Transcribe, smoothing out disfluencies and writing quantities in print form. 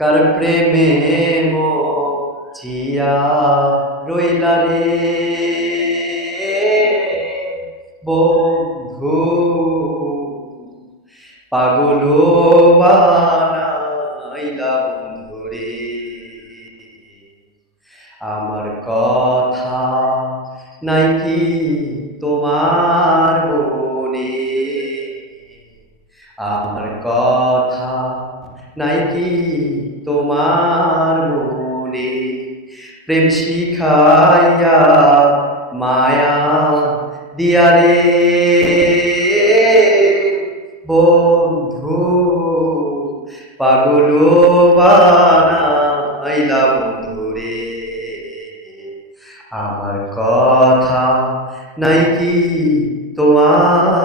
কার প্রেমে মজিয়া রইলা রে বন্ধু, পাগল বানাইলা বন্ধু রে। আমার কথা নাই কি তোমার মনে, আমার কথা নাই কি তোমার মনে, প্রেম শিখাইয়া মায়া দিয়া রে বন্ধু, পাগল বানাইলা বন্ধু রে। আমার কথা নাই কি তোমার